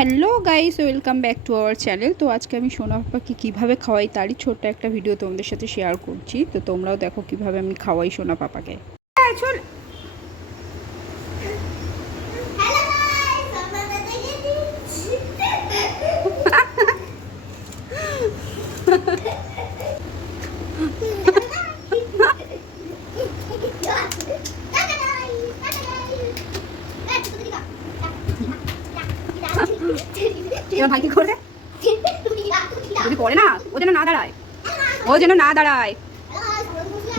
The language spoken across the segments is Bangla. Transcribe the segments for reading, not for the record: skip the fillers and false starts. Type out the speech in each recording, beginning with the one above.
Hello guys, welcome back to our channel. তো আজকে আমি সোনা পাপাকে কীভাবে খাওয়াই তারই ছোট্ট একটা ভিডিও তোমাদের সাথে শেয়ার করছি। তো তোমরাও দেখো কিভাবে আমি খাওয়াই সোনা পাপাকে। এবার ভাই কি করে যদি পড়ে না, ও যেন না দাঁড়ায়, ও যেন না দাঁড়ায়।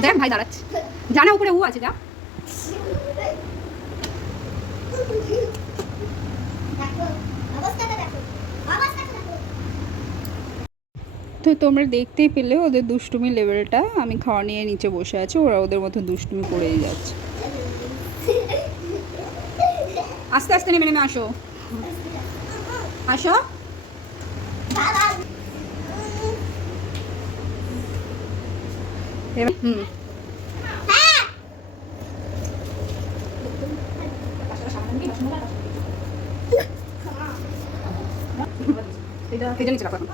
দেখ ভাই দাঁড়াচ্ছে, জানা উপরে ও আছে, যা। তো তোমরা দেখতেই পেলে ওদের দুষ্টুমি লেভেলটা। আমি খাওয়া নিয়ে নিচে বসে আছি, ওরা ওদের মতো দুষ্টুমি করেই যাচ্ছে। আস্তে আস্তে নেমে নেমে আসো, আসো। হুম, এটা নিচে রাখো এখন।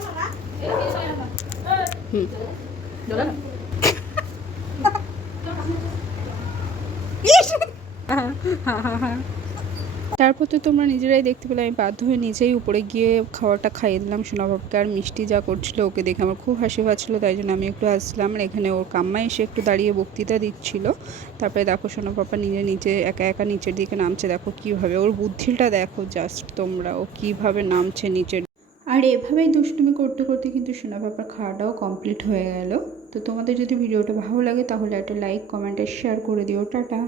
হুম, তারপর তো তোমরা নিজেরাই দেখতে পেলে আমি বাধ্য হয়ে নিজেই উপরে গিয়ে খাওয়াটা খাইয়ে দিলাম সোনাবাবুকে। আর মিষ্টি যা করছিল ওকে দেখে আমার খুব হাসি পাচ্ছিলো, তাই জন্য আমি একটু হাসলাম। আর এখানে ওর কাম্মা এসে একটু দাঁড়িয়ে বক্তৃতা দিচ্ছিল। তারপরে দেখো সোনাপাপা নিচে একা একা নিচের দিকে নামছে। দেখো কীভাবে ওর বুদ্ধিটা দেখো জাস্ট তোমরা, ও কীভাবে নামছে নিচের। আর এভাবেই দুষ্টুমি করতে করতে কিন্তু সোনাপাপার খাওয়াটাও কমপ্লিট হয়ে গেল। তো তোমাদের যদি ভিডিওটা ভালো লাগে তাহলে একটা লাইক, কমেন্ট আর শেয়ার করে দিও। টাটা।